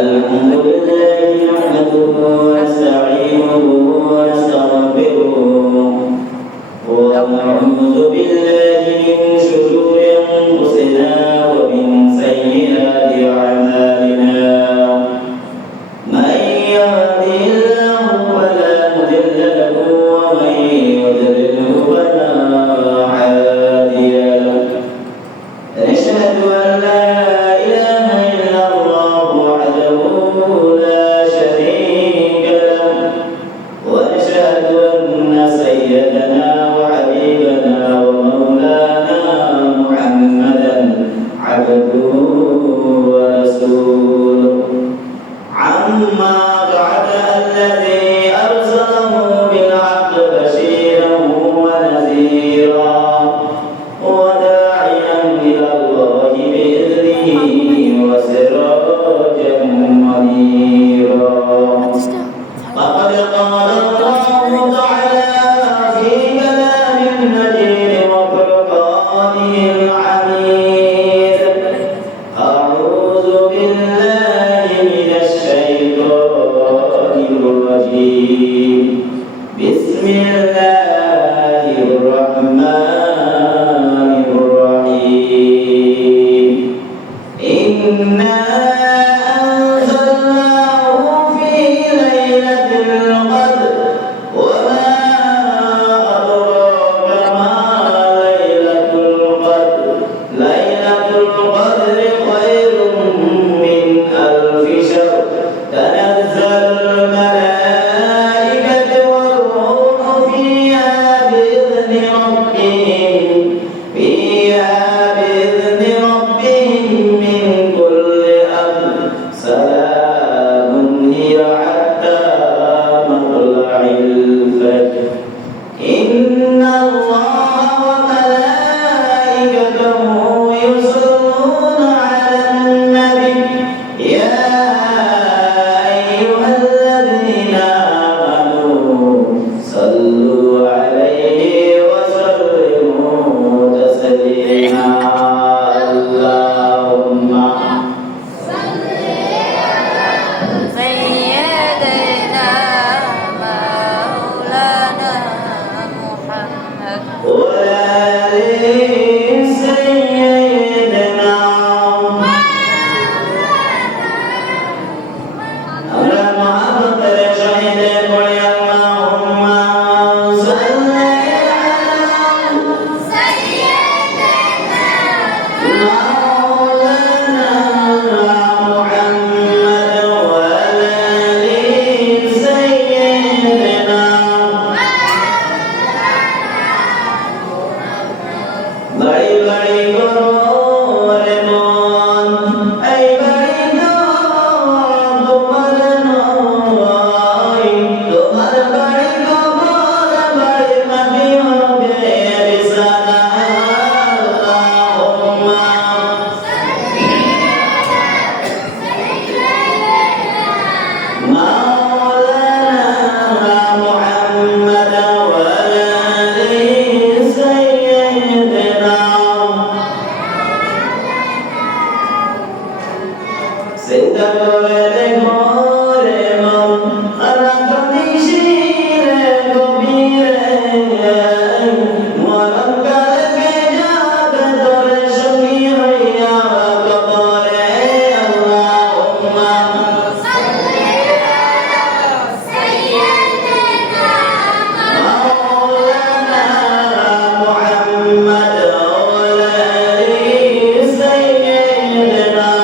الحمد لله نحمده ونستعينه ونستغفره ونعوذ بالله من شرور أنفسنا ومن سيئات أعمالنا من يهده الله فلا مضل له ومن يضلله فلا هادي له نشهد أن لا إله إلا الله وحده لا شريك له ونشهد أن سيدنا وحبيبنا ومولانا محمدا عبده ورسوله عما بعد الذي أرسله بالحق بشيرا ونذيرا وداعيا إلى الله بإذنه وسراجا منيرا فقد قال الله تعالى في كلام المجيد وفرقانه الحميد أعوذ بالله من الشيطان الرجيم بسم الله الرحمن الرحيم إنا أنزلناه في ليلة القدر وما أدراك ما ليلة القدر ليلة القدر خير من ألف شهر تنزل الملائكة والروح فيها بإذن ربهم من كل أمر سلام هي حتى مطلع الفجر إن الله وملائكته يصلون على النبي يا أيها الذين آمنوا صلوا عليه وسلموا تسليما اللهم سيدنا مولانا محمد وآل سيدنا আমরা মহাব্বতের সহিতে পড়ি আল্লাহুম্মা সাল্লি আলা মাওলানা মুহাম্মদ ওয়া আলি সাইয়্যিদিনা বাড়ি বাড়ি করো রে মন এই বাড়ি তোমার নয় তোমার বাড়ি তোমার বাড়ি মাটি হবে বিছানা আল্লাহুম্মা مولانا محمد وآل سيدنا سيدنا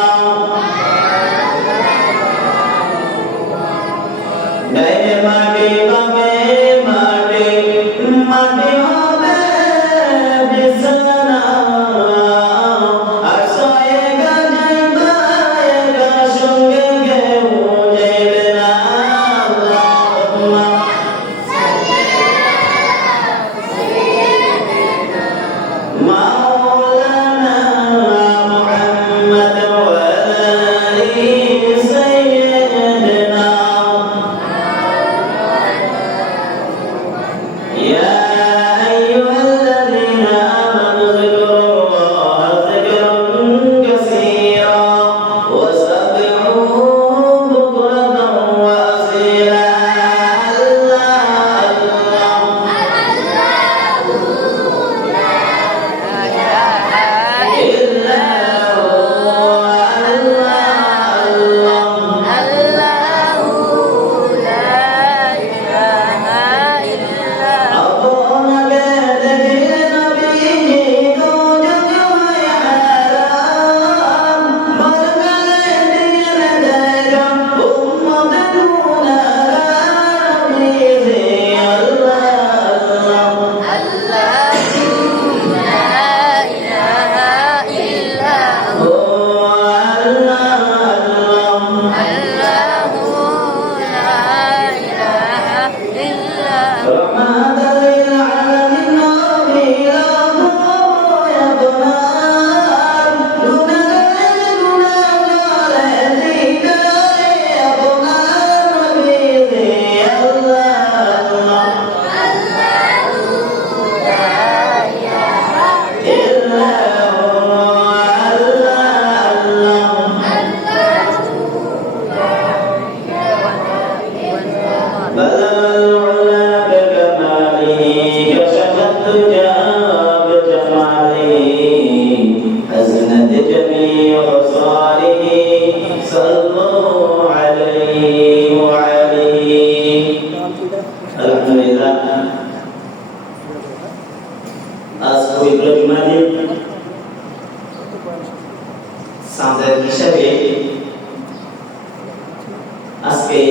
আজকে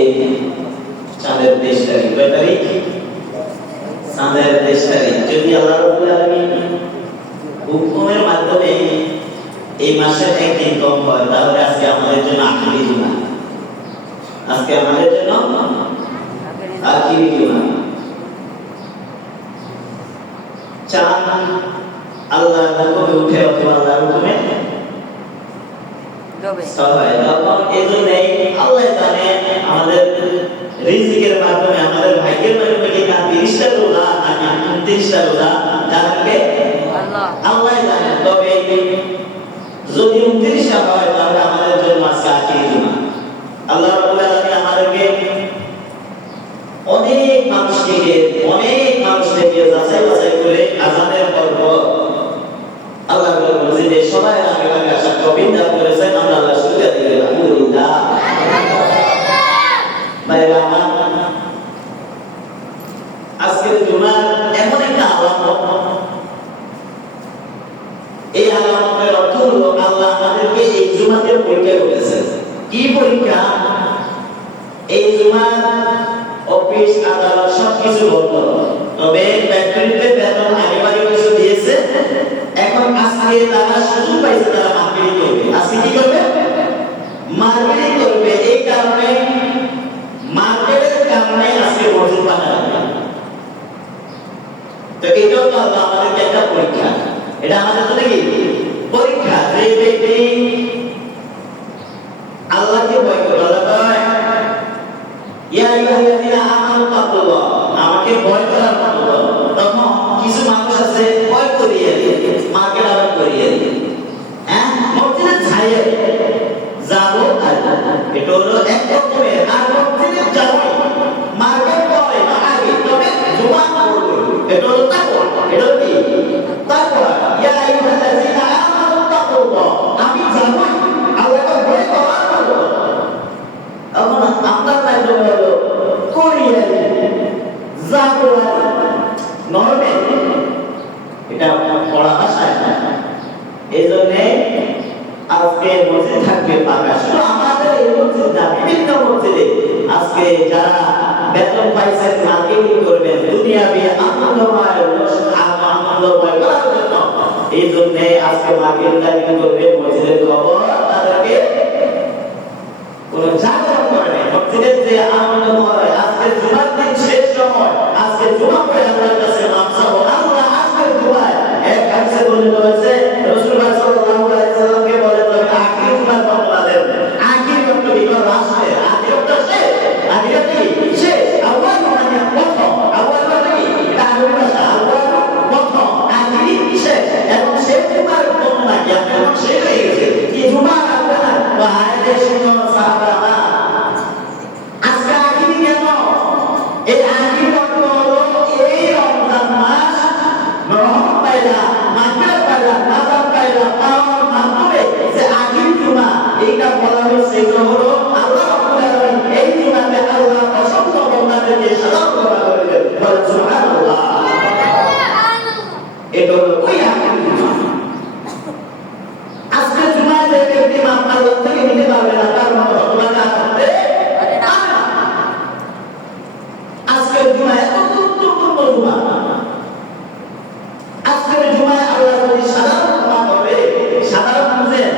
চাঁদের 23 তারিখ, কয় তারিখ? চাঁদের 23 তারিখ। যদি আল্লাহ রাব্বুল আলামিন হুকুমের মাধ্যমে এই মাসের একদিন কম হয়, তাহলে আজকে আমাদের জন্য আখিরি জুমা। আজকে আমাদের জন্য আখিরি জুমা। চাঁদ আল্লাহর হুকুমে উঠে অথবা আল্লাহর হুকুমে সবাই তখন এই জন্যই আল্লাহ জানে আমাদের রিজিকের মাধ্যমে, আমাদের ভাগ্যের মাধ্যমে কি না 30টা রোজা নাকি 29টা রোজা, জানেন কে? আল্লাহ জানে। তবে যদি 29টা হয় তাহলে আমাদের জন্য আজকে আখিরি জুমা। আল্লাহ রাব্বুল আলামিন আমাদেরকে অনেক মানুষ থেকে যাচাই বাছাই করে আযানের পর আল্লাহ বলেছে যে সবাই আগে আসার তৌফিক দান করেছেন। আমরা আল্লাহ শুকরিয়া দিই, আলহামদুলিল্লাহ। ভাইরা আমার, আজকের জুমার এমন একটা আলামত, এই আলামতের অর্থ হলো আল্লাহ আমাদেরকে এই জুমাতে পরীক্ষা করেছেন। কি পরীক্ষা? এই জুমার অফিস আদালত সবকিছু বন্ধ, তবে ফ্যাক্টরিতে বেতন আগেবারে কিছু দিয়েছে। এখন আজকে তারা সুযোগ পাইছে, তারা মার্কেটিং করবে। আজকে কি করবে? মার্কেটিং করবে। এই কারণে মার্কেটের কারণে আজকে মজুর বানাবে। তো এটাও তো আল্লাহ আমাদেরকে একটা পরীক্ষা। এটা আমাদের জন্য কি পরীক্ষা? যে ব্যক্তি আল্লাহকে ভয় করে, আল্লাহ কয় ইয়া আইয়ুহাল্লাযীনা আমানু তাকুল্লাহ, আমাকে ভয় করার মতো। তখন কিছু মানুষ আছে ভয় করিয়ে দিয়ে মার্কেট আবার করিয়ে দিয়ে, হ্যাঁ, মসজিদে ছাইয়ে যাবো আর এটা হলো এক রকমের। আর মসজিদে যাবো মার্কেট করে না আগে, তবে জুমা পড়বে, এটা হলো তাকওয়া। এটা হলো কি? তাকওয়া। ইয়া আইয়ুহাল্লাযীনা আমানু তাকুল্লাহ, আমি যাবো আল্লাহকে ভয় করার মতো। এখন আপনার মাধ্যমে হলো করিয়ে যাবো নরমে, এটা পড়া ভাষায় না। এই জন্য আজকে মসজিদ থাকবে পাকা। শুধু আমাদের এই মসজিদ না, বিভিন্ন মসজিদে আজকে যারা বেতন পাইছেন মার্কেটিং করবেন, দুনিয়াবি আনন্দময় করার জন্য। এই জন্য আজকে মার্কেটিং করবে মসজিদের খবর তাদেরকে কোন জাগরণ করে নেই। মসজিদের যে আনন্দময় আজকে জুমার দিন শেষ সময়, আজকে জুমা পড়ে আল্লাহর কাছে মাফ চাও। আল্লাহ আজকের জুমায় এক হাদিসে বর্ণিত হয়েছে, রাসূলুল্লাহ সাল্লাল্লাহু আলাইহি ওয়াসাল্লামকে বলেন তবে আখির জুমার বর্ণনাদের আখির অর্থ বিকল আসছে, আখির অর্থ শেষ, আখির কি শেষ। আউয়াল মানে প্রথম, আউয়াল মানে কি? এটা আরবি ভাষা। আউয়াল প্রথম, আখির শেষ। এবং শেষ জুমার বর্ণনা কি? এখন শেষ হয়ে গেছে কি জুমা আপনারা ওয়াহাদে শুনো সাহাবারা, আজকে আখির কেন? এই আখির অর্থ হলো এই রমজান মাস রহমত পাইলা, মাগফিরাত পাইলা, নাজাত পাইলা, পাওয়ার মাধ্যমে যে আখির জুমা, এইটা বলা হয়েছে। এটা হলো আল্লাহ রাব্বুল আলামিন এই জুমাতে আল্লাহ অসংখ্য বান্দাদেরকে সালাম করা করেছেন। বলেন সুবহানাল্লাহ। এটা হলো ওই আখির জুমা। আজকে জুমায় যে ব্যক্তি মাপ আল্লাহ থেকে নিতে পারবে না, তার মতো হতভাগা না করতে পারে না। আজকের জুমায় এত গুরুত্বপূর্ণ জুমা। আজকের জুমায় আল্লাহ যদি সাধারণ ক্ষমা করে, সাধারণ বুঝেন,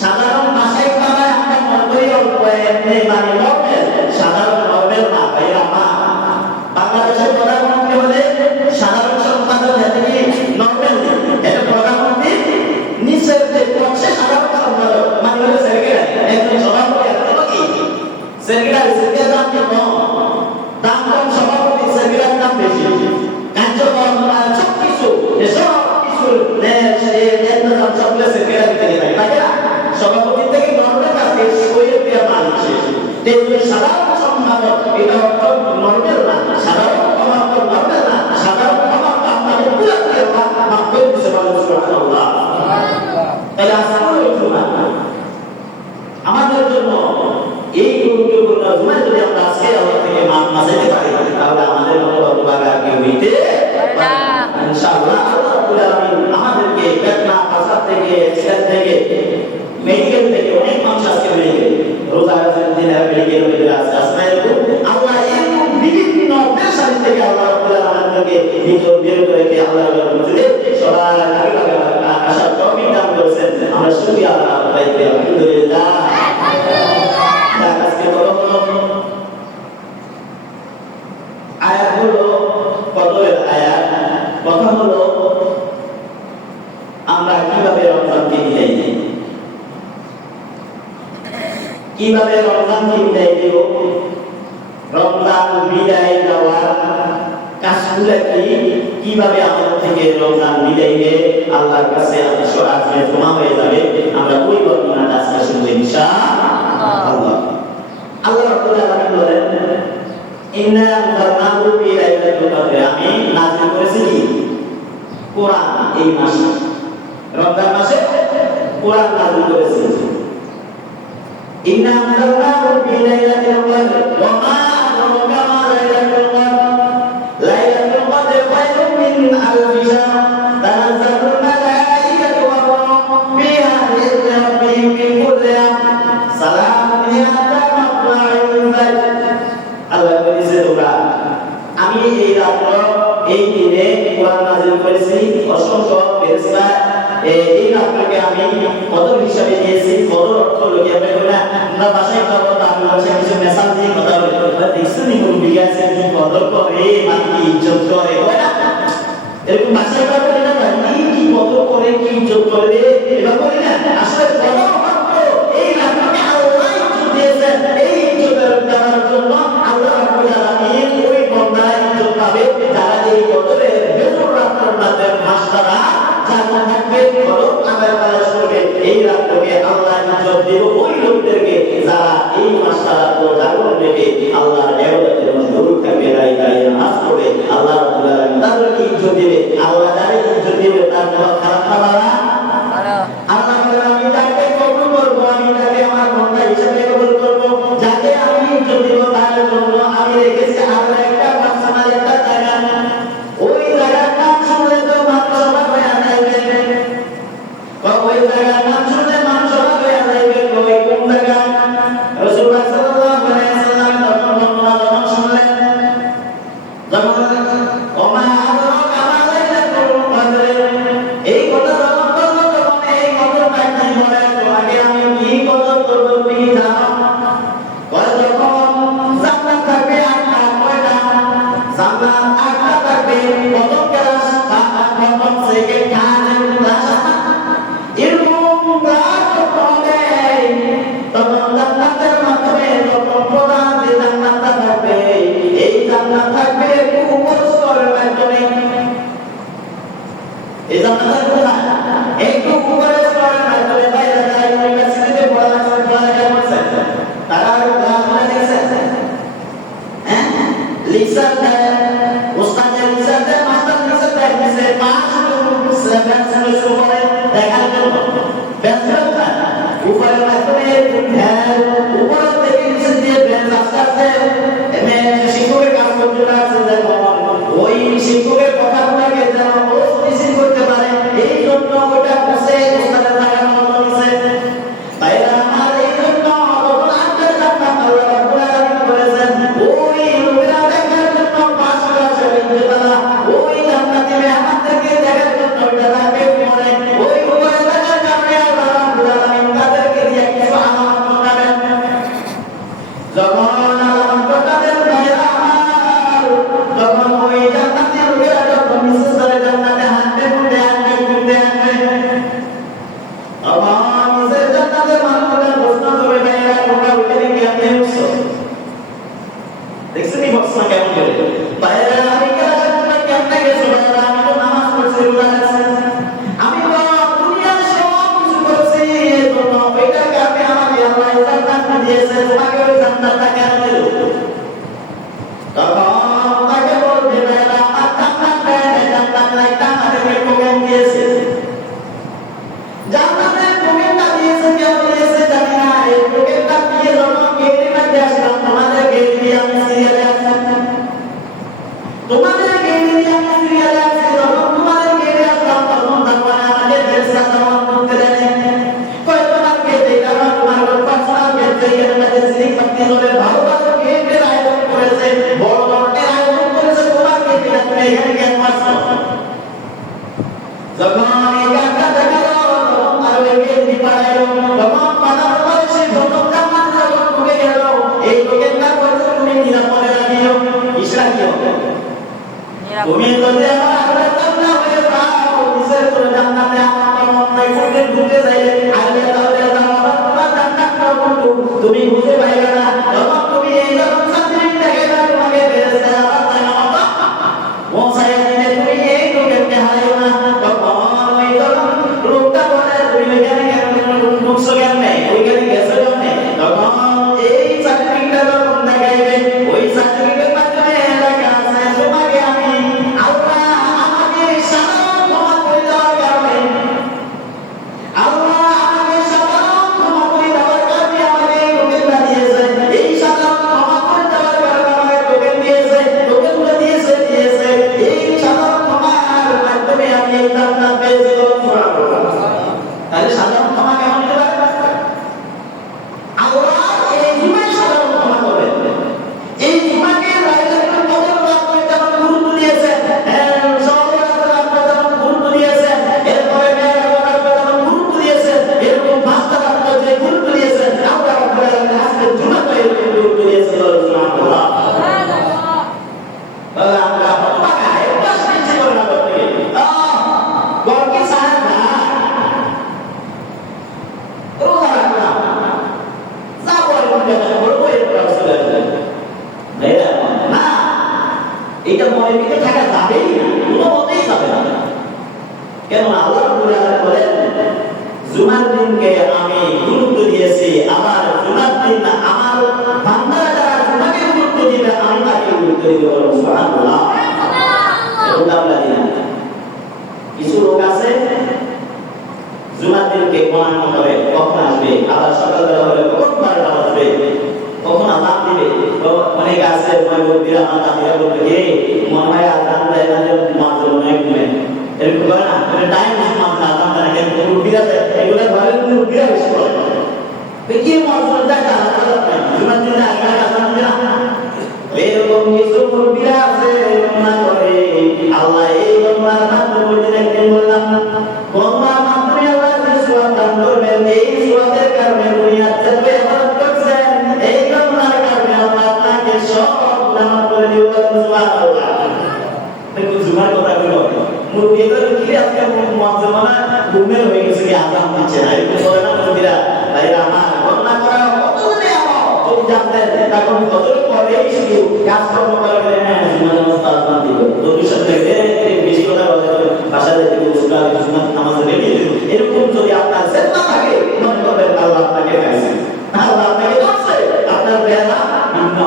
সাধারণ ভাষায় কামায় আমরা মনে করি অল্প এমনি মানে নর্মেল, সাধারণ নর্মেল না ভাইরা মা। বাংলাদেশের প্রধানমন্ত্রী হলে সাধারণ সম্পাদক এতে কি নর্মেল? এটা প্রধানমন্ত্রী নিচের যে পক্ষে সাধারণ সম্পাদক মানে হলো সেক্রেটারি, একজন সভাপতি আছে তো কি সেক্রেটারি, সেক্রেটারির দাম কি কম? দাম কম, সভাপতি সেক্রেটারির দাম বেশি। কার্যক্রম সবকিছু সবগুলো সেক্রেটারি থেকে থাকে, তাই না? সভাপতি থেকে নর্মেল আছে শরীর দেওয়া মানুষ সাধারণ সম্পাদক, এটা অর্থ নর্মেল না। সাধারণ ক্ষমা নর্মেল না, সাধারণ ক্ষমা আপনাকে পুরো মাফ করে দিতে পারেন। সুবহানাল্লাহ। তাহলে আমাদের জন্য এই গুরুত্বপূর্ণ জুমায় যদি আমরা আজকে আল্লাহ থেকে মাফ না চাইতে পারি, তাহলে আমাদের মতো হতভাগা আর কেউ হইতে পারে না। ইনশাআল্লাহ আল্লাহ রাব্বুল আলামিন আমাদেরকে ফিতনা, ফাসাদ থেকে, অ্যাক্সিডেন্ট থেকে, মেডিকেল থেকে, অনেক মানুষ আজকে মেডিকেল রোজা রাখছেন, দিনে মেডিকেল দুনিয়ার ভিতরে আছে আসমানের উপর আল্লাহ এরকম বিভিন্ন পেশারি থেকে আল্লাহ রাব্বুল আলামিনকে ভিতর বের করে রেখে আল্লাহ রাব্বুল মসজিদে সবার আগে আসার তৌফিক দান করেছেন। আমরা শুকরিয়া আল্লাহ তাআলাকে আলহামদুলিল্লাহ। আজকে কথা হলো আয়াতগুলো কদরের আয়াত। কথা হলো আমরা কিভাবে রমজানকে বিদায় দিই, কিভাবে রমজানকে বিদায় দেব, রমজান বিদায় দেওয়ার কাজগুলো কি, কিভাবে আমাদের থেকে রমজান বিদায় নিয়ে আল্লাহর কাছে আদেশর আজমে জমা হয়ে যাবে, আমরা ওই বর্ণনাটা আজকে শুনবো ইনশাআল্লাহ। আল্লাহ রাব্বুল আলামিন বলেন ইন্না আনজালনাহু ফি লাইলাতুল কদর, আমি নাযিল করেছি কি কোরআন এই মাসে, রমজান মাসে কোরআন নাযিল করেছি। ইন্না আনজালনাহু ফি লাইলাতুল কদর ওয়া মা আদরাকা মা লাইলাতুল কদর, লাইলাতুল কদর খায়রুম মিন আলফি শাহর, তানাজ্জালুল মালায়েকাতু ওয়া রূহু ফিহা বি'iذনি রাব্বিহিম মিন কুল্লি আমর, সালামুন হিয়া হাত্তা মাতলা'il ফাজর। আল্লাহ বলেছে তোমরা আমি এই রাত এই দিনে কোরআন নাযিল করেছি, অসংখ্য ফেরেশতা এই রাতকে আমি কদর হিসাবে নিয়েছি। কদর অর্থ হলো কি, আমরা বাসায় কথা বলতে আমি বাসায় কিছু মেসাজ দিয়ে কথা বলি, দেখছেন নি কোন বিঘাছে কি কদর করে, মানে ইজ্জত করে, এরকম বাসায় কথা বলি না, কি কদর করে, কি ইজ্জত করে, এবার বলি না। আসলে কদর অর্থ এই রাতকে আল্লাহ ইজ্জত দিয়েছেন, এই ইজ্জতের দেওয়ার জন্য আল্লাহ রাব্বুল আলামিন ওই বান্দা ইজ্জত পাবে যারা এই কদরের ভেতর রাতের মধ্যে মাস তারা জান্নাত থাকবে, কদর আদায় করা করবে। এই রাতকে আল্লাহ ইজ্জত দেব ওই লোকদেরকে যারা এই মাস তারা জাগরণ রেখে আল্লাহর ইবাদতের মধ্যে ডুবে থাকবে, দাঁড়িয়ে নামাজ পড়বে। আল্লাহ রাব্বুল আলামিন তাদেরকে ইজ্জত দেবে। আল্লাহ যারা ইজ্জত দেবে তার কোনো খারাপ না বাড়া। আল্লাহ বলেন আমি তাকে কবুল করবো, আমি তাকে আমার বান্দা হিসেবে কবুল করবো। যাকে আমি ইজ্জত দেব তার জন্য আমি রেখেছি আরো একটা পার্সোনাল একটা জায়গা। ওই জায়গার নাম শুনলে তো মানুষ অবাক হয়ে যাবে, ওই জায়গার নাম শুনলে মানুষ অবাক হয়ে যাবে। ওই কোন জায়গা? রাসূলুল্লাহ সাল্লাল্লাহু আলাইহি ওয়াসাল্লাম তখন বর্ণনা যখন শুনলেন, যখন ওমা আদরাকা মা লাইলাতুল কদর, এই কথা যখন বলল তখন এই কদরটা কি বলে, তোমাকে আমি কি কদর করব তুমি জানো? বলে যখন জান্নাত থাকবে আটটা, কয়টা জান্নাত? আটটা থাকবে। কত ক্লাস? কত সেকেন্ড কাজের ক্লাস? এরকম ক্লাস করতে হবে। তখন জান্নাতের মাধ্যমে যখন প্রধান যে জান্নাতটা থাকবে, এই জান্নাত থাকবে উপরস্তরের মাধ্যমে। এই জান্নাতের কোথায়? একটু উপরের স্তরের মাধ্যমে। বাইরে যারা ইউনিভার্সিটিতে পড়ালেখা করছেন তারা ক্লাস করে দেখছেন, হ্যাঁ লেকচার দেয়, ওস্তাদের লেকচার দেয়, মাস্টার লেকচার দেয়, নিচে পাঁচ বেঞ্চ শুরু করে দেখার জন্য। বেঞ্চের উপরের মাধ্যমে উপরের থেকে নিচে দিয়ে বেঞ্চ আস্তে আস্তে শিক্ষকের কাজ করতে আছে, ওই শিক্ষকের কথাগুলোকে যেন ও রিসিভ করতে পারে, এই জন্য ওটা বসে ওস্তাদের জায়গা মতো দিছে। ভাইরা আমার, এই জন্য যখন আটটা জান্নাত আল্লাহ রাব্বুল আলামিন করেছেন, ওই লোকেরা দেখার জন্য পাঁচ ক্লাসে লিখতে পারা, ওই জান্নাতে আমাদেরকে দেখার জন্য ওটা রাখবে মনে, ওই উপরে দেখার কারণে আল্লাহ রাব্বুল আলামিন তাদেরকে দিয়ে কিছু আলামত বানাবেন। যখন আলামত বানাবেন ভাইরা আমার, তখন ওই জান্নাতি লোকেরা যখন নিচে চলে জান্নাতে হাঁটতে ঘুরতে হাঁটবে ঘুরতে হাঁটবে, তখন নিচের জান্নাতের মানুষরা প্রশ্ন করবে, ভাইরা তোমরা ওখানে কেমনে উঠছো? দেখছেন এই প্রশ্ন কেমন করে? ভাইরা আমি ক্লাসের জন্য কেমনে গেছো? ভাইরা আমি তো নামাজ পড়ছি, রোজা রাখছি, আমি তো দুনিয়ার সব কিছু করছি, এই জন্য ওইটার কারণে আমাকে আল্লাহ জান্নাত দিয়েছে, তোমাকে ওই জান্নাতটা কেন দিল? তখন তাকে বলবে, ভাইরা আমার জান্নাত দেয় নাই, জান্নাত নাই, আমাদেরকে টোকেন দিয়েছে। জান্নাতের টোকেনটা দিয়েছে, কেন দিয়েছে জানি না। এই টোকেনটা দিয়ে যখন গেটের মধ্যে আসলাম, তোমাদের গেট দিয়ে আমি সিরিয়ালে আসছি, তোমাদের গেট দিয়ে আমি সিরিয়ালে আসছি। যখন তোমাদের গেটে আসলাম, তখন তারপরে আমাকে ফেরেশতা যখন করতে দেয়, কয় তোমার গেট এটা তোমার পার্সোনাল গেট, যেখানে সিলিং বাতি জ্বলে তুমি বুঝে পাইবে না যখন তুমি এই যখন সার্টিফিকেট দেখে না তোমাকে ফেরেশতা আবার জানাতো পৌঁছায় দিলে তুমি এই লোককে হারাইও না তখন ওই যখন লোকটা বলে তুমি ওইখানে কেন ঢুকছো কেমনে ওইখানে গেছো কেমনে তখন এই সার্টিফিকেটটা যখন দেখাইবে ওই সার্টিফিকেটের মাধ্যমে লেখা আছে তোমাকে আমি আল্লাহ আমাকে সাধারণ ক্ষমা করে দেওয়ার কারণে আল্লাহ আমাকে সাধারণ ক্ষমা করে দেওয়ার কারণে আমাকে টোকেনটা দিয়েছে এই সাধারণ ক্ষমা করে দেওয়ার কারণে আমাকে টোকেন দিয়েছে টোকেনটা দিয়েছে এই সাধারণ ক্ষমার মাধ্যমে আমি এই জান্নাত পেয়েছি তাহলে সাধারণ ক্ষমা কেমন হতে পারে আল্লাহ এই জীবনে সাধারণ ক্ষমা করবেন এই জীবনকে লাইলাতুল কদর আপনি যেমন গুরুত্ব দিয়েছেন সওয়ালাতের আপনি যেমন গুরুত্ব দিয়েছেন এরপরে মেয়েরাত আপনি যেমন গুরুত্ব দিয়েছেন এরকম ভাষা আপনি যে গুরুত্ব দিয়েছেন আল্লাহ রাব্বুল আলামিন আজকে জুমাতে এরকম গুরুত্ব দিয়েছেন সুবহানাল্লাহ আমরা হতবাক একবার চিন্তা করে না করতে গর্কে সাহায্য রোজা রাখলাম যা বলে মনে করবো এরপর চলে আসবে না এটা মনে দিকে থাকা যাবেই না কোনো মতেই যাবে না কেন আল্লাহ রাব্বুল আলামিন বলেন জুমার দিনকে আমি গুরুত্ব দিয়েছি আবার জুমার দিন আমার বান্দারা যারা জুমাকে গুরুত্ব দিবে আমি তাকে গুরুত্ব দিব সুবহানাল্লাহ এটা আমরা দিন কিছু লোক আছে জুমার দিনকে গণনা করে কখন আসবে আবার সকালবেলা হলে কখন বারোটা বাজবে কখন আজান দিবে অনেক আছে মুরব্বীরা আমার দাদিরা বলবে কে মনে হয় আজান দেয় না যে মাত্র অনেক ঘুমে এরকম করে না টাইম মাত্র আজান দেয় না কিন্তু মুরব্বীরা এগুলো ঘরের মুরব্বীরা বেশি করে কি মজুর দেয় তারা জুমার দিনে আজান দিবে না এরকম কিছু মুরব্বীরা আছে গণনা করে আল্লাহ এই গণনার মাধ্যমে একদিন বললাম গণনার মাধ্যমে আল্লাহ যে সওয়াব দান করবেন এই সওয়াবের কারণে দুনিয়ার যত ইবাদত করছেন এই গণনার কারণে আল্লাহ আপনাকে সব দান করে দিবেন সুবহানাল্লাহ দেখো জুমার কথা বলো মুরব্বীরা কি আজকে মুয়াজ্জিমানা ঘুমের হয়ে গেছে কি আজান দিচ্ছে না এরকম বলে না মুরব্বীরা ভাইরা আমার গণনা করা কতদিনে আমার যদি জানতেন তখন কত পরেই শুধু কাজকর্ম করে গেলে হ্যাঁ জুমার নামাজ আজান দিব দুই সাথে বেশি কথা বলে ভাষা দিতে উসুলা জুমার নামাজ রেডি এরকম যদি আপনার চেতনা থাকে মনে করবেন আল্লাহ আপনাকে পাইছে আল্লাহ আপনাকে পাচ্ছে আপনার বেলা ভিন্ন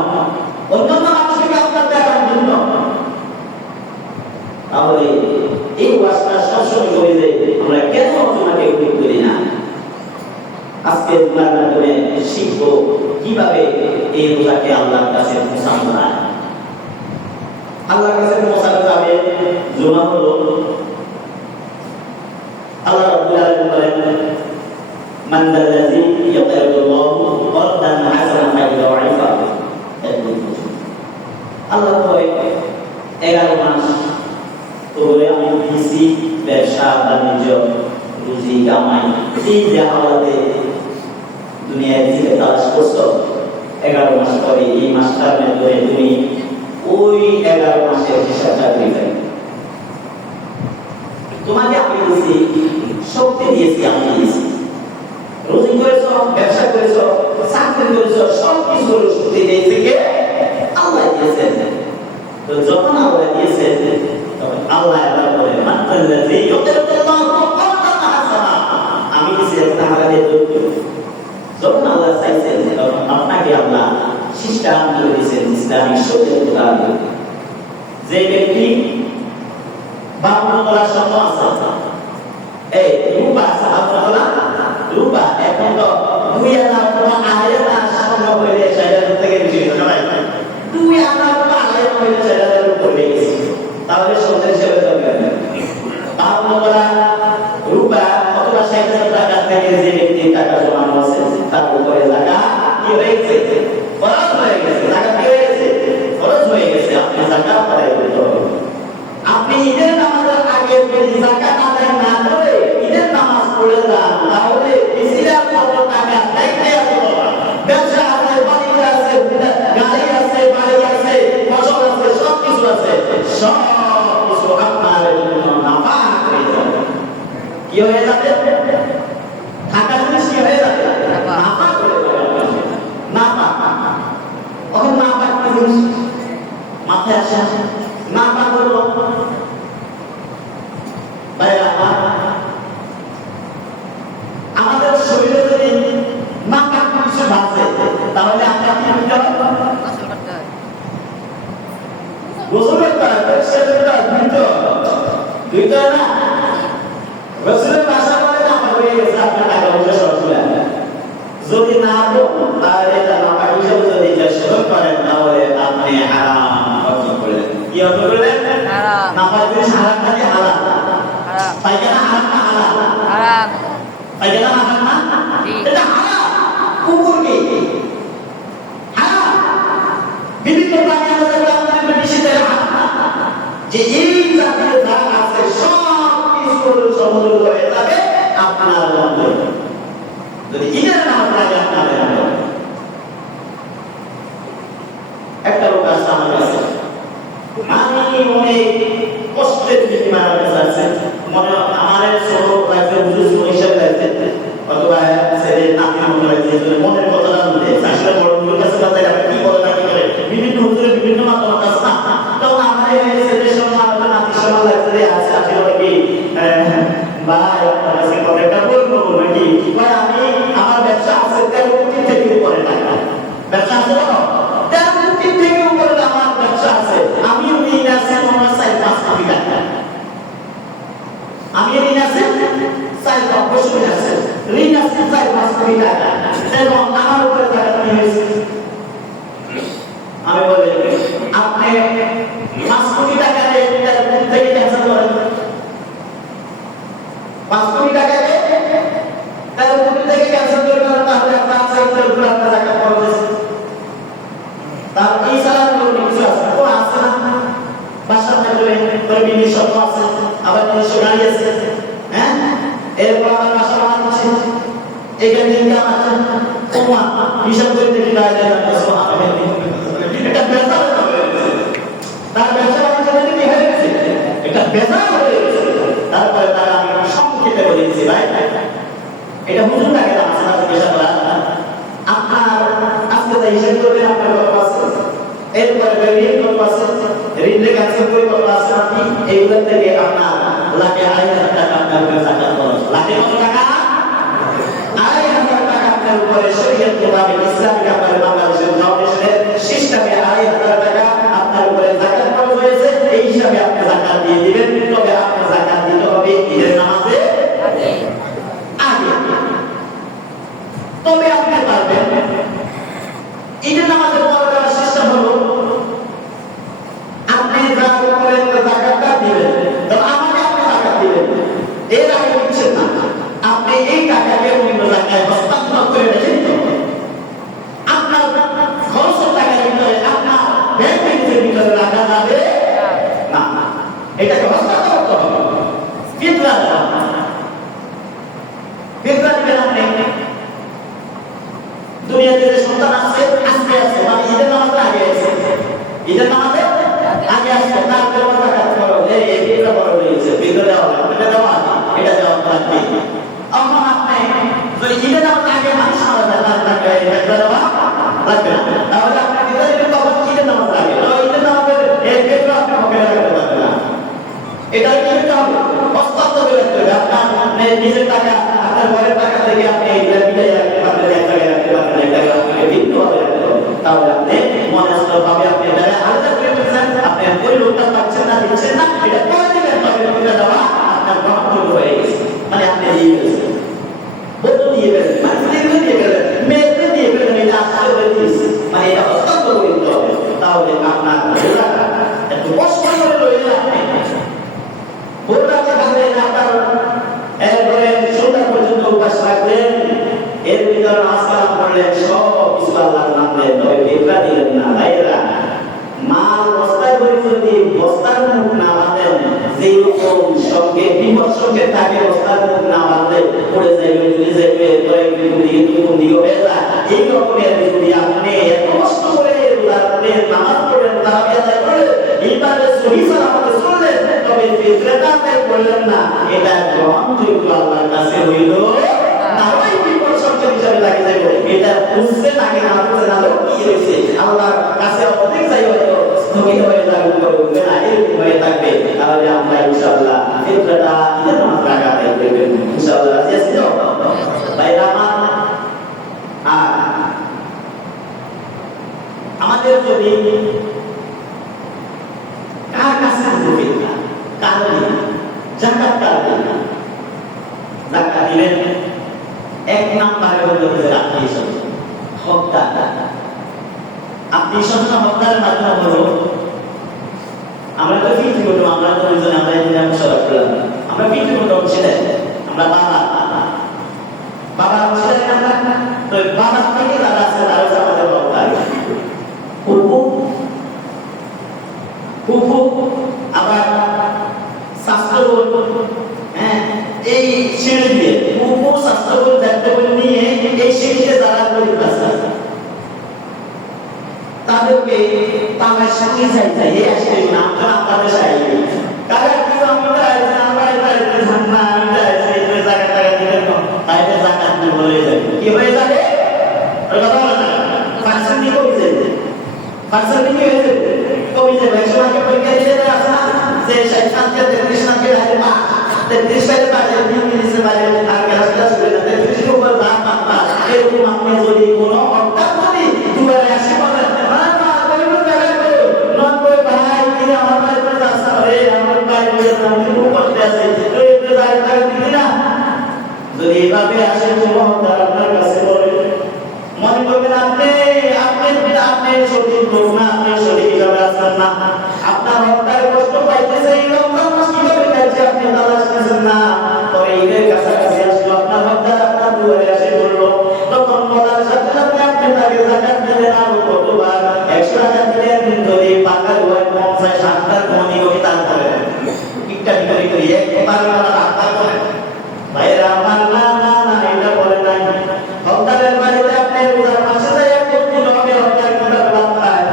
অন্যান্য মানুষকে আপনার বেলা ভিন্ন তাহলে এই ওয়াজটা সবসময় করি যে আমরা কেন তোমাকে গুরুত্ব দিই না আজকে জুমার মাধ্যমে শিখবো কিভাবে এই রোজাকে আল্লাহর কাছে পৌঁছানো যায় আল্লাহর কাছে পৌঁছানো যাবে জুমা হলো আল্লাহ রাব্বুল আলামিন বলেন মান যাল্লাযী ইয়াকরাদুল্লাহু qardan হাসানান ফায়ুদাইফা আল্লাহ কয় 11 মাস তোরে আমি দিয়েছি ব্যবসা বাণিজ্য রুজি কামাই এই যে হালাতে দুনিয়ায় থেকে তালাশ করছো 11 মাস পরে এই মাসটার মধ্যে তুমি ওই 11 মাসের হিসাবটা দিবে তোমাকে আমি দিয়েছি শক্তি দিয়েছি আমি দিয়েছি রুজি করেছো ব্যবসা করেছো চাকরি করেছো সব কিছু শক্তি দিয়েছে কে আল্লাহ দিয়েছেন তো যখন আল্লাহ দিয়েছেন তখন আল্লাহ আল্লাহ বলে মাত্রাল্লাযী ইউকিরুল্লাহু qardan হাসানা আমি দিয়েছি একটা টাকা দিয়ে দৌড় যখন আল্লাহ চাইছেন তখন আপনাকে আল্লাহ শিষ্টান করে দিয়েছেন ইসলামিক শরীয়তটা যে ব্যক্তি 52 তলা স্বর্ণ আছে এই রূপা সাহাবতলা রূপা এখন তো 2 আনা কোনো আয়ানা স্বর্ণ হইলে সেটা থেকে বেশি সবাই 2 আনা কোনো আয়ানা হইলে সেটা উপরে গেছে তাহলে সন্তান হিসেবে দরকার 52 তলা রূপা অথবা 60,000 টাকা থেকে যে ব্যক্তি টাকা জমানো আছে তার উপরে টাকা কি হয়েছে খরচ হয়ে গেছে টাকা কি হয়েছে খরচ হয়ে গেছে আপনি টাকা পরে দিতে হবে আপনি ঈদের নামাজের আগে যদি যাকাত আদায় না করে ঈদের নামাজ পড়ে যান তাহলে ইসলাম কত টাকা দায়িত্বে আছে ব্যবসা আছে বাণিজ্য আছে গাড়ি আছে বাড়ি আছে ফসল আছে সব কিছু আছে সব কিছু আপনার জন্য নাপাক হয়ে যাবে কি হয়ে যাবে টাকা জিনিস কি হয়ে যাবে নাপাক হয়ে যাবে গোসলের তার সেটা দুইটা না গোসলের ভাষা বলে না হয়ে গেছে আপনার টাকা পয়সা সব চলে যদি না তো তাহলে এটা নাপাক হিসেবে যদি এটা শোধন করেন তাহলে আপনি হারাম অর্জন করলেন কি অর্জন করলেন হারাম নাপাক জিনিস হারাম থাকে হালাল হারাম পায়খানা হারাম না হালাল হারাম পায়খানা হারাম না এটা হারাম কুকুর কি হারাম বিভিন্ন প্রাণী আমাদের আমাদের নিষিদ্ধ হারাম যে এই জাতীয় যা আছে সব কিছু সমুদ্র হয়ে যাবে আপনার মধ্যে যদি ঈদের নামাজ লাগে আপনাদের একটা লোক আসছে আমার কাছে আমি অনেক কষ্টের বিনিময়ে আমার কাছে আসছে মনে আমার ছোট লাগছে হুজুর হিসেবে লাগছে অথবা ছেলে নাতি মনে লাগছে মনের কথাটা বলতে আসলে বড় হুজুর কাছে কথা আপনি কি বলে না কি করে বিভিন্ন হুজুরের বিভিন্ন মতামত আছে না তখন আমার ছেলের সমান আমার নাতির সমান লাগছে আছে আসলে কি ভাই আপনার কাছে কথাটা বলবো নাকি ভাই আমি আমার ব্যবসা আছে 13 কোটি থেকে উপরে টাকা ব্যবসা আছে বলো 13 কোটি থেকে উপরে আমার ব্যবসা আছে আমি ঋণ আছে আমার 4-5 কোটি টাকা আমি ঋণ আছে 4-5 বছর আছে ঋণ আছে 4-5 কোটি টাকা এবং আমার উপরে টাকা কি হয়েছে আমি বলি আপনি 5 কোটি টাকা থেকে ক্যান্সেল করেন 5 কোটি টাকা তার কোটি থেকে ক্যান্সেল করবেন তাহলে আপনার সাইকেল উপর আপনার টাকা খরচ হয়েছে তার এই সালাম করতে কিছু আছে তো আছে না বাসার মধ্যে তোর বিনি সব আছে আবার নিজস্ব গাড়ি আছে হ্যাঁ এরপর আমার বাসা বানাচ্ছি এখানে ইনকাম আছে তোমা হিসাব করে দেখি বাইরে এটা ব্যবসা তার ব্যবসা বাণিজ্য কি হয়ে গেছে এটা ব্যবসা হয়ে গেছে তারপরে তারা আমি সংক্ষেপে বলে দিচ্ছি ভাই এটা হুজুর লাগে না আসলে জিজ্ঞাসা করা আপনার আজকে তাই হিসাব করবেন আপনার কত আছে এরপরে ঋণ কত আছে ঋণ ক্যান্সেল করে কত আছে আপনি এইগুলো থেকে আপনার লাখে 2,500 টাকা আপনার উপরে জাকাত খরচ লাখে কত টাকা 2,500 টাকা আপনার উপরে শরীয়ত মোতাবেক ইসলামিক আপনার বাংলাদেশের ফাউন্ডেশনের সিস্টেমে 2,500 টাকা আপনার উপরে জাকাত খরচ হয়েছে এই হিসাবে আপনি জাকাত দিয়ে দিবেন তবে আপনার জাকাত দিতে হবে ঈদের নামাজে আগে তবে আপনি পারবেন ঈদের নামাজের পরে দেওয়ার সিস্টেম হলো আপনি যা উপরে জাকাতটা দিবেন তবে আমাকে আপনি জাকাত দিবেন এর আগে দিচ্ছেন না আপনি এই টাকাকে অন্য জায়গায় হস্তান্তর করে রেখে দিতে হবে আপনার খরচের টাকার ভিতরে আপনার ব্যাংক ব্যালেন্সের ভিতরে রাখা যাবে না এটাকে হস্তান্তর করতে হবে ফিতরা দিবেন আপনি দুনিয়াতে যে সন্তান আছে আজকে আছে মানে ঈদের নামাজে আগে আছে ঈদের নামাজে আগে আসছে তারপরে টাকা করো এই ফিতরা বড় হয়েছে ফিতরা দেওয়া লাগবে এটা দেওয়া এটা দেওয়া লাগবে এখন আপনি যদি ঈদের নামাজ আগে মানুষ মারা যায় তার টাকা ফিতরা দেওয়া লাগবে না তাহলে আপনি ফিতরা দিবেন তখন ঈদের নামাজ লাগে তো ঈদের নামাজের এই ফিতরা আপনি পকেটে রাখতে পারবেন না এটা কি করতে হবে হস্তান্তর করে রাখতে হবে আপনার নিজের টাকা আপনার ঘরের টাকা থেকে আপনি এইগুলা মিলাই রাখতে পারবেন এক জায়গায় রাখতে পারবেন এক জায়গায় আপনাকে ভিন্নভাবে রাখতে হবে তাহলে আপনি মনস্থভাবে আপনি এটা আলাদা করে ফেলছেন আপনি ওই লোকটা পাচ্ছেন না দিচ্ছেন না এটা করে দিবেন তবে এটা দেওয়া আপনার গ্রহণযোগ্য হয়ে গেছে মানে আপনি দিয়ে গেছেন বন্ধু দিয়ে গেলেন মানে স্ত্রীকে দিয়ে গেলেন মেয়েকে দিয়ে গেলেন এটা আসলে হয়ে দিয়েছে মানে এটা হস্তান্তর করে দিতে হবে তাহলে আপনার একটু কষ্ট করে রইলে আপনি ভোররাতে থাকলেন আপনার এরপরে সন্ধ্যা পর্যন্ত উপাস রাখলেন এর ভিতরে নামাজ পড়লেন সব কিছু আল্লাহর নাম নেন তবে ফিতরা দিলেন না ভাইরা মাল বস্তায় করে যদি বস্তার মুখ না বাঁধেন যেই রকম সঙ্গে বিপদ সঙ্গে থাকে বস্তার মুখ না বাঁধলে পড়ে যাইবে চলে যাইবে কয়েকদিন দিকে দুপুর দিকে হয়ে যায় এই রকমের যদি আপনি এত কষ্ট করে আপনি নামাজ পড়েন তারাবিয়া আদায় করলেন এইভাবে সহি সালামতে চললেন তবে ফিতরাটা আদায় করলেন না এটা গ্রহণযোগ্য আল্লাহর কাছে হইল না ওই বিপদ সঙ্গে হিসাবে লাগে যাইব এটা বুঝতে লাগে না বুঝতে না কি হয়েছে আল্লাহর কাছে অনেক যাই হয়তো স্থগিত হয়ে যাবে উপরে উঠবে না এরকম হয়ে থাকবে তাহলে আমরা ইনশাআল্লাহ ফিতরাটা ঈদের নামাজ রাখা আদায় করবেন ইনশাআল্লাহ রাজি আছি তো ভাইরা আমার আর আমাদের যদি হত্যা। আপনি সবসময় হত্যার মাধ্যমে হলো আমরা তো ফিট করলাম, আমরা তো দুজনে আমরা এখানে মশলা করলাম, আমরা ফিট করলাম ছেলে, আমরা বাবা বাবা ছেলে আমরা তো বাবা থেকে যারা আছে তারা হচ্ছে আমাদের হত্যা। ফুফু ফুফু আবার শাস্ত্রবোধ, হ্যাঁ এই সিঁড়ি দিয়ে ফুফু শাস্ত্রবোধ দায়িত্ববোধ নিয়ে এই সিঁড়িতে যারা গরিব আছে তাদেরকে তাদের সঙ্গে যাইতে এই আসলে নাম তো আপনাদের সাইডে কারণ কি আমরা আইছে আমরা আইছে জানা আমরা আইছে এই জায়গা টাকা দিলে তো তাইলে যাকাত দিয়ে বলে যাবে কি হয়ে যাবে ওই কথা বলে না পার্সেন্ট দিয়ে কমে যাবে, পার্সেন্ট দিয়ে হয়ে যাবে কমে যাবে। একশো টাকা পরীক্ষা দিলে তো আসা যে 60 থেকে 33 টাকা হাতে পা 33 টাকা বাজে নিচে বাজে আর ক্লাস ক্লাস করে না 33 এর উপর দাম পাতা এরকম আপনি যদি কোনো অর্থাৎ যদি দুবারে আসি বলেন যদি এভাবে আসে আপনার কাছে বলে মনে করবেন আপনি আপনি আপনি সঠিক লোক না, আপনি সঠিক হিসাবে আসেন না, আপনার হত্যার কষ্ট পাইতেছে এই রকম কিভাবে কাছে আপনি তালাশ করেছেন না, তবে ঈদের কাছাকাছি আসলো আপনার হত্যা আপনার দুয়ারে আসে বললো তখন বলার সাথে সাথে আপনি তাকে জাকাত দিলেন আরো কতবার 100 টাকা দিলেন, যদি পাকা দুয়ার 50 60 মনি করি তারপরে একটা বিক্রি করি একবার আপনার করে ভাইরা আমার না না না এটা বলে নাই হত্যার বাড়িতে আপনি রোজার মাসে যাই একদিন হবে হত্যার কথা বাদ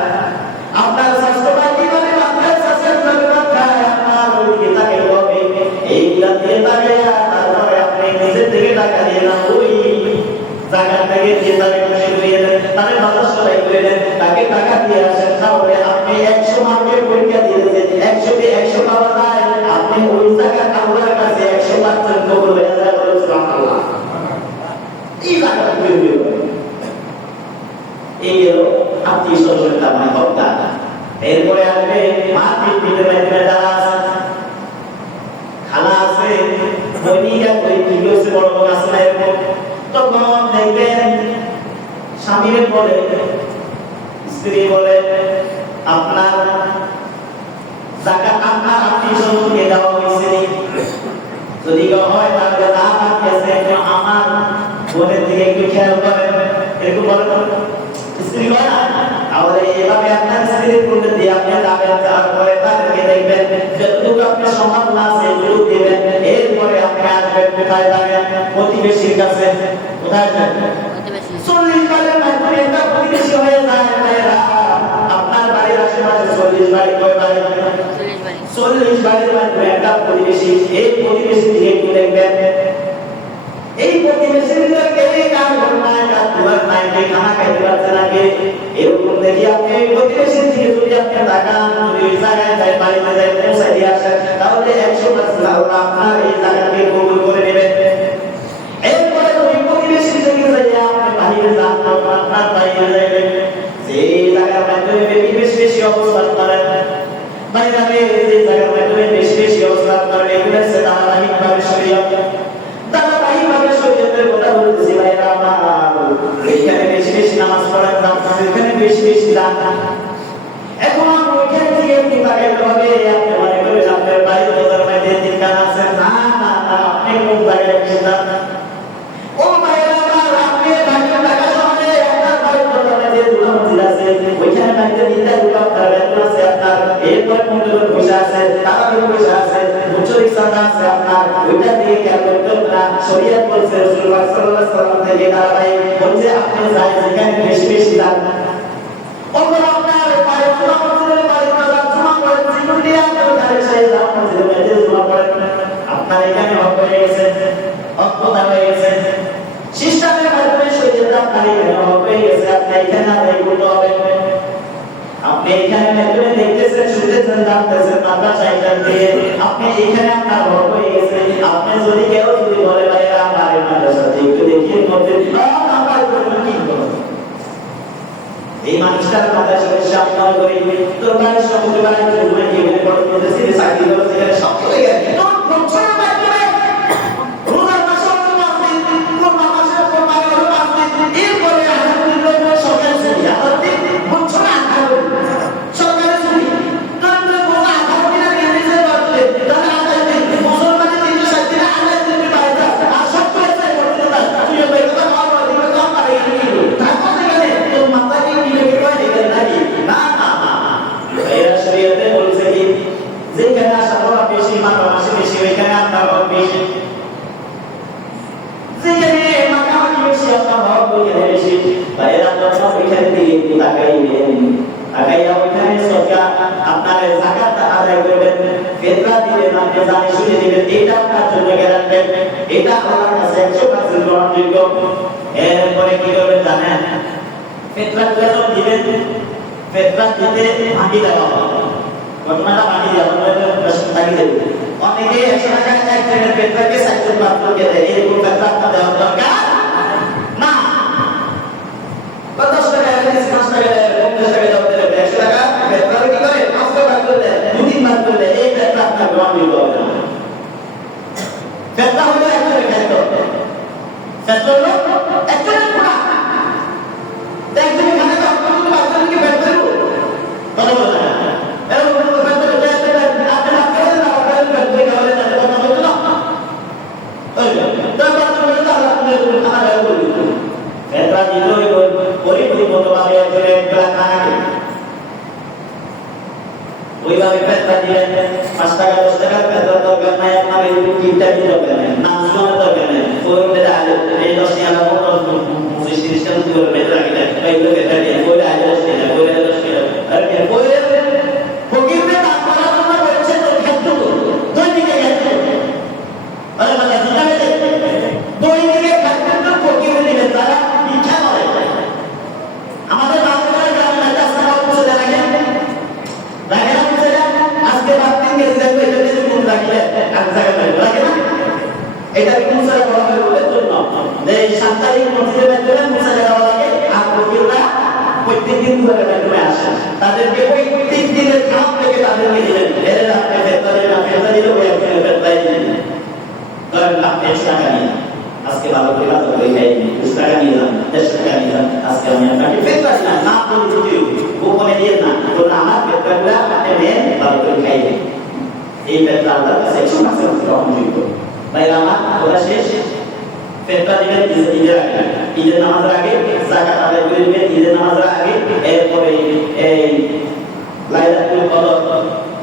আপনার স্বাস্থ্য ভাই কিভাবে বাঁচায় স্বাস্থ্য কিভাবে বাঁচায় আপনার ওইদিকে তাকে হবে এইগুলা দিয়ে তাকে তারপরে আপনি নিজের থেকে টাকা দিয়ে না ওই জায়গা থেকে যে তাকে খুশি করিয়ে দেন তাদের বাজার সবাই করে দেন তাকে টাকা দিয়ে আসেন, তাহলে আপনি 100 মার্কের পরীক্ষা দিয়েছেন 100 তে 100 পাওয়া যায়, আপনি ওই জায়গা আল্লাহর কাছে 100% কবুল হয়ে যায় বলে সুবহানাল্লাহ। এই জায়গা তৈরি হবে এই গেল আত্মীয় স্বজনের কারণে হত্যা। এরপরে আসবে মারপিট পিটের মাধ্যমে যারা আছে খালা আছে বইনিকা কই কি হয়েছে বড় বড় আছে না এরকম, তখন দেখবেন স্বামীর বলে স্ত্রী বলে আপনার জাকাত আপনার আত্মীয় স্বজনকে দেওয়া হয়েছে, যদি হয় তাহলে তা বাকি আছে আমার বোনের দিকে একটু খেয়াল করেন এরকম বলে স্ত্রী হয় না, তাহলে এভাবে আপনার স্ত্রীর বলে দিয়ে আপনি যাবেন, তারপরে তাদেরকে দেখবেন যতটুকু আপনি সম্ভব না সেটুকু দিবেন, এরপরে আপনি আসবেন কোথায় যাবেন প্রতিবেশীর কাছে, কোথায় যাবেন 40 বারের মাধ্যমে একটা প্রতিবেশী হয়ে যায় ভাইরা আপনার বাড়ির আশেপাশে 40 বাড়ি কয় বাড়ি 40 বাড়ির মাধ্যমে একটা প্রতিবেশী, এই প্রতিবেশী থেকে একটু দেখবেন এই প্রতিবেশীদেরকে কার ঘর নাই কার দুয়ার নাই কে খানা খাইতে পারছে না কে এরকম দেখি আপনি প্রতিবেশীর থেকে যদি আপনি তাকান যদি ওই জায়গায় যাই বাড়িতে যাই পৌঁছাই দিয়ে আসেন তাহলে 100% আল্লাহ আপনার এই জায়গাকে কবুল করে নেবেন। এরপরে ওই প্রতিবেশী থেকে যাই আপনি বাহিরে যান আপনার বাইরে যাইবেন সেই জায়গার মাধ্যমে বেশি বেশি অবস্থান করেন বাইরে যে জায়গার মাধ্যমে বেশি বেশি অবস্থান করেন এগুলো হচ্ছে ধারাবাহিকভাবে শরীয়ত ধারাবাহিকভাবে শরীয়তের কথা বলতেছি ভাইরা আমার, এখানে বেশি বেশি নামাজ পড়েন এখানে বেশি বেশি দান, এখন ওইখান থেকে একটু তাকাইতে হবে আপনি মনে করেন আপনার বাড়ি বাজার মধ্যে দোকান আছে না না না আপনি কোন জায়গায় বেশি দান ও ভাইরা আমার আপনি টাকা শহরে আপনার বাড়ি বাজার মধ্যে দোকান আছে ওইখানে বাড়িতে নিতে দোকান আছে আপনার এরপরে কোন দোকান পয়সা আছে টাকা পয়সা আছে বুঝছই সাদা আছে আপনার ওইটা দিয়ে খেয়াল করতে না শরীয়ত বলছে রাসূলুল্লাহ সাল্লাল্লাহু আলাইহি ওয়াসাল্লাম থেকে ধারাবাহিক বলছে আপনি যাই যেখানে বেশি বেশি দান ওগুলো আপনার পায়ে জুমা পড়তে পারে না জুমা পড়েন সিকুরিটি আছে ওখানে সেই আপনি যে জুমা পড়েন আপনার এখানে হক হয়ে গেছে অক্ষতা হয়ে গেছে সিস্টেমের মাধ্যমে শরীয়ত আপনার এখানে হক হয়ে গেছে আপনি এখানে আদায় করতে হবে, আপনি এখানে মাধ্যমে দেখতেছেন শুনতেছেন জানতেছেন আপনার চাইটা দিয়ে আপনি এখানে আপনার হক হয়ে গেছে, আপনি যদি কেউ যদি বলে ভাইরা আমার মাদ্রাসা একটু দেখিয়ে করতে আমার জন্য কি করবে এই মানুষটার কথা শুনে সামনে করে তোর বাড়ির সকলে বাড়ি ঘুরে গিয়ে বলে বড় করতেছি যে চাকরি করে সেখানে সব চলে গেছে তোর বছরের মাধ্যমে রোজার মাসে অন্য মাস দিন কোন মাসে কোন মাসে এরপরে আলহামদুলিল্লাহ একটু তাকাইবেন, তাকাইয়া ওইখানে সদকা আপনার যাকাত আদায় করবেন, ফিতরা দিবেন, আপনি জানি শুনে দিবেন, এটা আপনার জন্য গ্যারান্টেড, এটা আল্লাহর কাছে 100% গ্রহণযোগ্য। এরপরে কি করবেন জানেন? ফিতরা যখন দিবেন, ফিতরা দিতে ভাঙি দেওয়া হবে, ঘটনাটা ভাঙি দেওয়া হবে, ভাঙি দেবে। অনেকে 100 টাকা একজনের ফিতরাকে 4জন পাত্রকে দেয়, এরকম ফিতরা আপনার দেওয়ার দরকার না। 10 টাকা দিয়েছে, 5 টাকা দেয়, 50 টাকা দাও দিলে 100 টাকা ফিতরা কি করে 5 টাকা করে দেয়, 2-3 বার করে দেয়, এই ফিতরা আপনার গ্রহণযোগ্য হবে না। ফিতরা হলো একজনের খাদ্য, ফিতরা হলো একজনের খোরাক। একজনের খাদ্য তো আপনার জন্য বাচ্চাদেরকে বের করব, কথা বলে না এরকম কোনো ফিতরা দেয় আপনি না করেন না, আপনাদের ফিতরা খাওয়ালে তাদের কথা বলতো না, তারপর আপনি বলেন আল্লাহ আপনাদের খানা বের করে দিত। ফিতরা দিলেই পরিপূর্ণভাবে একজনের বেলা খানা ওইভাবে ফিতরা দিলেন, 5 টাকা 10 টাকা ফিতরা দরকার নাই, আপনার এই কিনটা কি দরকার নাই, নাম শোনার দরকার নাই, ওই ফিতরা আলে এই 10 টাকা 25-30 টাকা দিয়ে ফিতরা কিনে এইগুলো ফিতরা দিয়ে কইলে আলে 10 টাকা কইলে 10 টাকা আর কি কইলে ফকিরকে দান করার জন্য বলছে তো খাদ্য দৈনিকে খাদ্য আরে মানে জানেন দৈনিকে খাদ্য তো ফকির দিবে, তারা ইচ্ছা করে। আমাদের বাংলাদেশের গ্রামে একটা সারা পৌঁছে দেয় লাগে না পৌঁছে দেয়, আজকে 3 কেজি দেখবে এটা দিয়ে কোন রাখলে আর জায়গা পাই লাগে না, এটা কি মুসা করা হয় বলে জন্য যে 7 তারিখ মসজিদে বেতনে মুসা দেওয়া লাগে, আর ফকিররা প্রত্যেকদিন করে বেতনে আসে, তাদেরকে প্রত্যেক দিনের খাম থেকে তাদেরকে দিলেন, এর আপনি ফেতরা দিলেন, ফেতরা দিলে ওই আপনি ফেতরাই দিলেন, ধরেন আপনি 100 টাকা নিয়ে আজকে ভালো করে বাজার করে খাই 20 টাকা নিয়ে যান, 100 টাকা নিয়ে যান, আজকে আমি আপনাকে ফেতরা দিলাম না বলি যদিও গোপনে দিয়ে না বলে আমার ফেতরাগুলো আপনি নেন ভালো করে খাইবেন, এই ফেতরা আল্লাহর কাছে 100% গ্রহণযোগ্য। ভাইরা আমার কথা শেষ, ফিতরা দিবেন ঈদের আগে, ঈদের নামাজের আগে, যাকাত আদায় করে দিবেন ঈদের নামাজের আগে, এরপরে এই লাইলাতুল কদর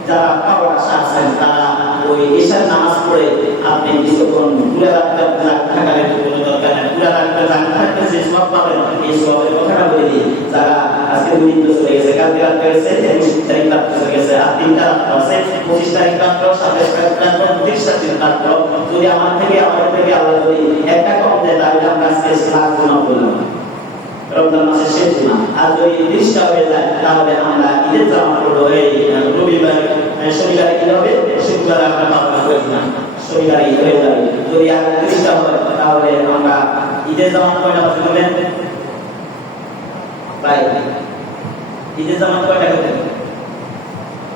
যারা পাওয়ার আশা আছেন তারা ওই ঈশার নামাজ পড়ে আপনি কিছুক্ষণ পুরা রাতটা থাকার কোনো দরকার নেই, পুরা রাতটা থাকতে যে সব পাবেন এই সবের কথাটা বলে দিই। যারা আজকে 2 দিন চলে গেছে, কালকে রাত গেছে, 23 তারিখ রাত চলে গেছে, আর 3 টা রাত আছে, 25 তারিখ রাত, 27 তারিখ রাত, 30 তারিখ রাত, যদি আমাদের থেকে আল্লাহ যদি একটা কম দেয় তাহলে আমরা আজকে লাখ গুণা করলাম রমজান মাসের শেষ দিন। আর যদি 30টা হয়ে যায় তাহলে আমরা ঈদের জামা করবো, এই রবিবার শনিবারে কি হবে, শুক্রবারে আমরা পালন করে দিলাম, শনিবারে ঈদ হয়ে যাবে। যদি আর 30টা হয় তাহলে আমরা ঈদের জামা কয়টা বাজে বলেন ভাই, ঈদের জামা কয়টা করতে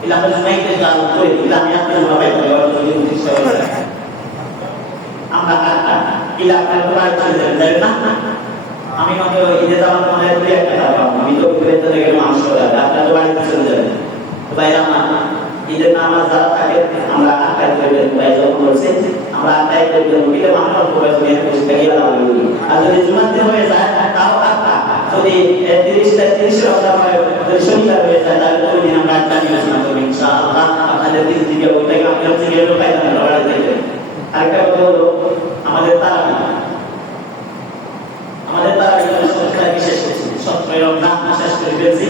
এগুলো আমরা জুমাইতে গান করে দিলাম, আমি আপনার জমা পাই যদি 30টা হয়ে যায় আমরা ইলা আপনার বাড়ি চলে যাবেন না, আমি মাত্র ঈদের জামাত মনে হয় 2-1 টাকা পাবো, আমি তো বেতন থেকে মানুষ করে আপনার তো বাড়িতে চলে যাবেন। তো ভাই আমার ঈদের নামাজ যারা থাকে আমরা 8টায় করবেন, ভাই যখন বলছে আমরা 8টায় করবেন, কিন্তু আমরা অল্প বয়সে বসে থাকি আলাদা করি। আর যদি জুমাতে হয়ে যায় তাও 8টা, যদি 30 রমজান হয়, যদি শনিবার হয়ে যায় তাহলে ওই দিন আমরা 8টা নিয়ে আলোচনা করবো ইনশাআল্লাহ। আপনাদের দিকে ওইটাকে আপনার থেকে পাইতাম না বাড়াতে দেখবেন। আরেকটা কথা হলো আমাদের তারাবি শেষ করছি, 17 রমজান শেষ করে ফেলছি।